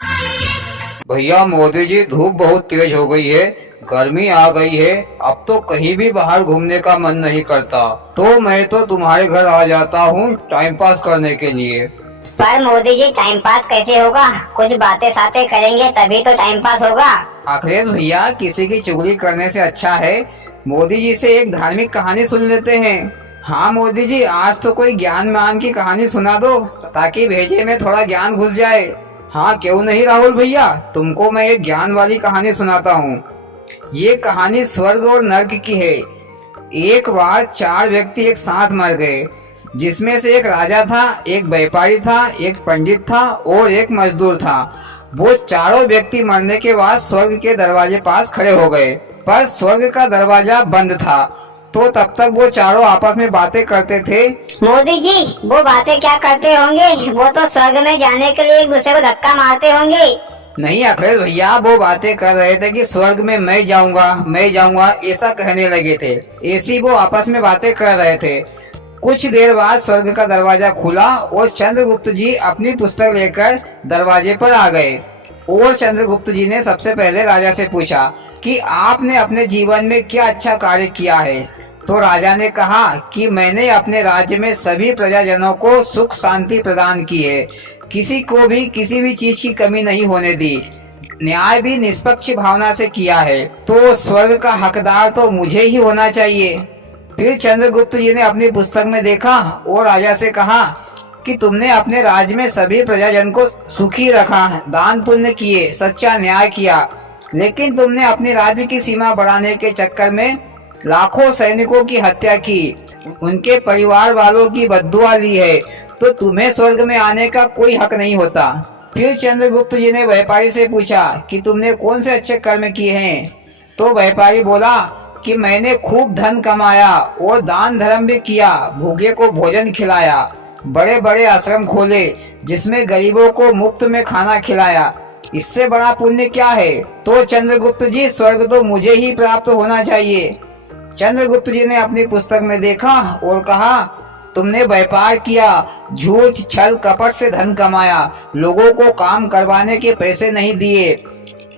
भैया मोदी जी, धूप बहुत तेज हो गई है, गर्मी आ गई है। अब तो कहीं भी बाहर घूमने का मन नहीं करता, तो मैं तो तुम्हारे घर आ जाता हूँ टाइम पास करने के लिए। पर मोदी जी टाइम पास कैसे होगा? कुछ बातें सातें करेंगे तभी तो टाइम पास होगा। अखिलेश भैया, किसी की चुगली करने से अच्छा है मोदी जी से एक धार्मिक कहानी सुन लेते हैं। हाँ मोदी जी, आज तो कोई ज्ञान मान की कहानी सुना दो ताकि भेजे में थोड़ा ज्ञान घुस जाए। हाँ क्यों नहीं राहुल भैया, तुमको मैं एक ज्ञान वाली कहानी सुनाता हूँ। ये कहानी स्वर्ग और नर्क की है। एक बार चार व्यक्ति एक साथ मर गए, जिसमें से एक राजा था, एक व्यापारी था, एक पंडित था और एक मजदूर था। वो चारों व्यक्ति मरने के बाद स्वर्ग के दरवाजे पास खड़े हो गए, पर स्वर्ग का दरवाजा बंद था। तो तब तक वो चारों आपस में बातें करते थे। मोदी जी वो बातें क्या करते होंगे? वो तो स्वर्ग में जाने के लिए एक दूसरे को धक्का मारते होंगे। नहीं अखिलेश भैया, वो बातें कर रहे थे कि स्वर्ग में मैं जाऊंगा ऐसा कहने लगे थे। ऐसी वो आपस में बातें कर रहे थे। कुछ देर बाद स्वर्ग का दरवाजा खुला और चंद्रगुप्त जी अपनी पुस्तक लेकर दरवाजे पर आ गए। और चंद्रगुप्त जी ने सबसे पहले राजा से पूछा कि आपने अपने जीवन में क्या अच्छा कार्य किया है। तो राजा ने कहा कि मैंने अपने राज्य में सभी प्रजाजनों को सुख शांति प्रदान की है, किसी को भी किसी भी चीज की कमी नहीं होने दी, न्याय भी निष्पक्ष भावना से किया है। तो स्वर्ग का हकदार तो मुझे ही होना चाहिए। फिर चंद्रगुप्त जी ने अपनी पुस्तक में देखा और राजा से कहा कि तुमने अपने राज्य में सभी प्रजाजन को सुखी रखा, दान पुण्य किए, सच्चा न्याय किया, लेकिन तुमने अपने राज्य की सीमा बढ़ाने के चक्कर में लाखों सैनिकों की हत्या की, उनके परिवार वालों की बद्दुआ ली है, तो तुम्हें स्वर्ग में आने का कोई हक नहीं होता। फिर चंद्रगुप्त जी ने व्यापारी से पूछा कि तुमने कौन से अच्छे कर्म किए हैं। तो व्यापारी बोला कि मैंने खूब धन कमाया और दान धर्म भी किया, भूखे को भोजन खिलाया, बड़े बड़े आश्रम खोले जिसमें गरीबों को मुफ्त में खाना खिलाया, इससे बड़ा पुण्य क्या है। तो चंद्रगुप्त जी, स्वर्ग तो मुझे ही प्राप्त होना चाहिए। चंद्रगुप्त जी ने अपनी पुस्तक में देखा और कहा तुमने व्यापार किया, झूठ छल कपट से धन कमाया, लोगों को काम करवाने के पैसे नहीं दिए,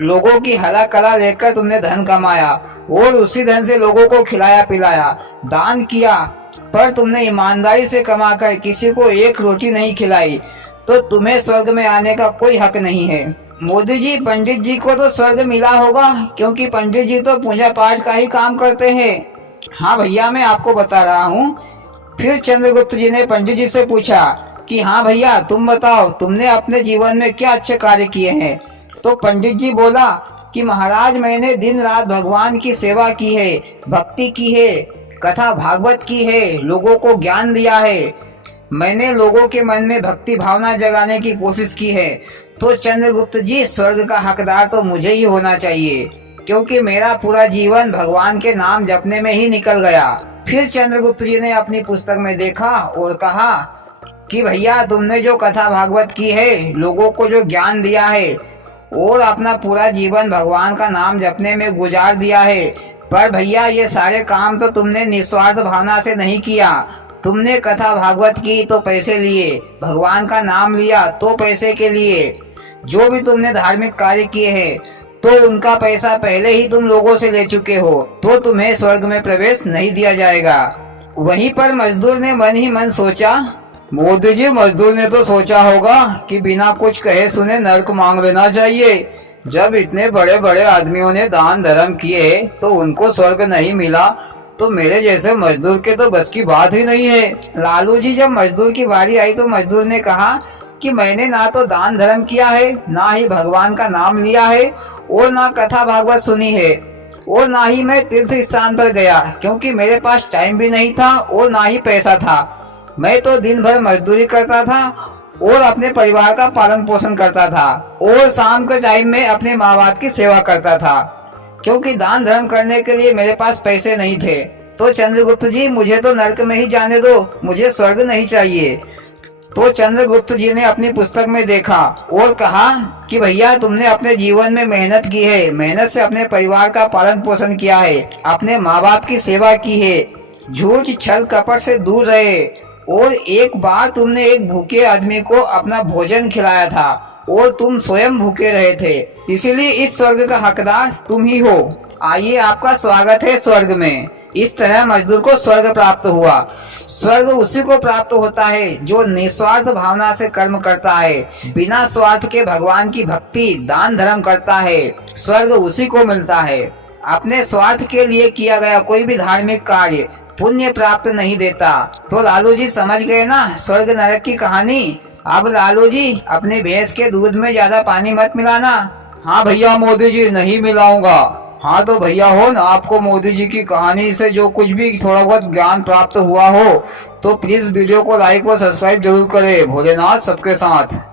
लोगों की हला कला लेकर तुमने धन कमाया और उसी धन से लोगों को खिलाया पिलाया, दान किया, पर तुमने ईमानदारी से कमाकर किसी को एक रोटी नहीं खिलाई, तो तुम्हें स्वर्ग में आने का कोई हक नहीं है। मोदी जी, पंडित जी को तो स्वर्ग मिला होगा, क्योंकि पंडित जी तो पूजा पाठ का ही काम करते हैं। हाँ भैया, मैं आपको बता रहा हूँ। फिर चंद्रगुप्त जी ने पंडित जी से पूछा कि हाँ भैया, तुम बताओ तुमने अपने जीवन में क्या अच्छे कार्य किए हैं। तो पंडित जी बोला कि महाराज, मैंने दिन रात भगवान की सेवा की है, भक्ति की है, कथा भागवत की है, लोगों को ज्ञान दिया है, मैंने लोगों के मन में भक्ति भावना जगाने की कोशिश की है। तो चंद्रगुप्त जी, स्वर्ग का हकदार तो मुझे ही होना चाहिए, क्योंकि मेरा पूरा जीवन भगवान के नाम जपने में ही निकल गया। फिर चंद्रगुप्त जी ने अपनी पुस्तक में देखा और कहा कि भैया, तुमने जो कथा भागवत की है, लोगों को जो ज्ञान दिया है और अपना पूरा जीवन भगवान का नाम जपने में गुजार दिया है, पर भैया ये सारे काम तो तुमने निस्वार्थ भावना से नहीं किया। तुमने कथा भागवत की तो पैसे लिए, भगवान का नाम लिया तो पैसे के लिए, जो भी तुमने धार्मिक कार्य किए हैं तो उनका पैसा पहले ही तुम लोगों से ले चुके हो, तो तुम्हें स्वर्ग में प्रवेश नहीं दिया जाएगा। वहीं पर मजदूर ने मन ही मन सोचा। मोदी जी, मजदूर ने तो सोचा होगा कि बिना कुछ कहे सुने नर्क मांग लेना चाहिए। जब इतने बड़े बड़े आदमियों ने दान धर्म किए तो उनको स्वर्ग नहीं मिला, तो मेरे जैसे मजदूर के तो बस की बात ही नहीं है। लालू जी, जब मजदूर की बारी आई तो मजदूर ने कहा कि मैंने ना तो दान धर्म किया है, ना ही भगवान का नाम लिया है, और ना कथा भागवत सुनी है, और ना ही मैं तीर्थ स्थान पर गया, क्योंकि मेरे पास टाइम भी नहीं था और ना ही पैसा था। मैं तो दिन भर मजदूरी करता था और अपने परिवार का पालन पोषण करता था, और शाम के टाइम में अपने माँ बाप की सेवा करता था, क्योंकि दान धर्म करने के लिए मेरे पास पैसे नहीं थे। तो चंद्रगुप्त जी, मुझे तो नर्क में ही जाने दो, मुझे स्वर्ग नहीं चाहिए। तो चंद्रगुप्त जी ने अपनी पुस्तक में देखा और कहा कि भैया, तुमने अपने जीवन में मेहनत की है, मेहनत से अपने परिवार का पालन पोषण किया है, अपने माँ बाप की सेवा की है, झूठ छल कपट से दूर रहे, और एक बार तुमने एक भूखे आदमी को अपना भोजन खिलाया था और तुम स्वयं भूखे रहे थे, इसीलिए इस स्वर्ग का हकदार तुम ही हो। आइए, आपका स्वागत है स्वर्ग में। इस तरह मजदूर को स्वर्ग प्राप्त हुआ। स्वर्ग उसी को प्राप्त होता है जो निस्वार्थ भावना से कर्म करता है, बिना स्वार्थ के भगवान की भक्ति दान धर्म करता है। स्वर्ग उसी को मिलता है। अपने स्वार्थ के लिए किया गया कोई भी धार्मिक कार्य पुण्य प्राप्त नहीं देता। तो लालू जी समझ गए ना स्वर्ग नरक की कहानी। अब लालू जी अपने भैंस के दूध में ज्यादा पानी मत मिलाना। हाँ भैया मोदी जी, नहीं मिलाऊंगा। हाँ तो भैया हो ना, आपको मोदी जी की कहानी से जो कुछ भी थोड़ा बहुत ज्ञान प्राप्त हुआ हो तो प्लीज वीडियो को लाइक और सब्सक्राइब जरूर करें। भोलेनाथ सबके साथ।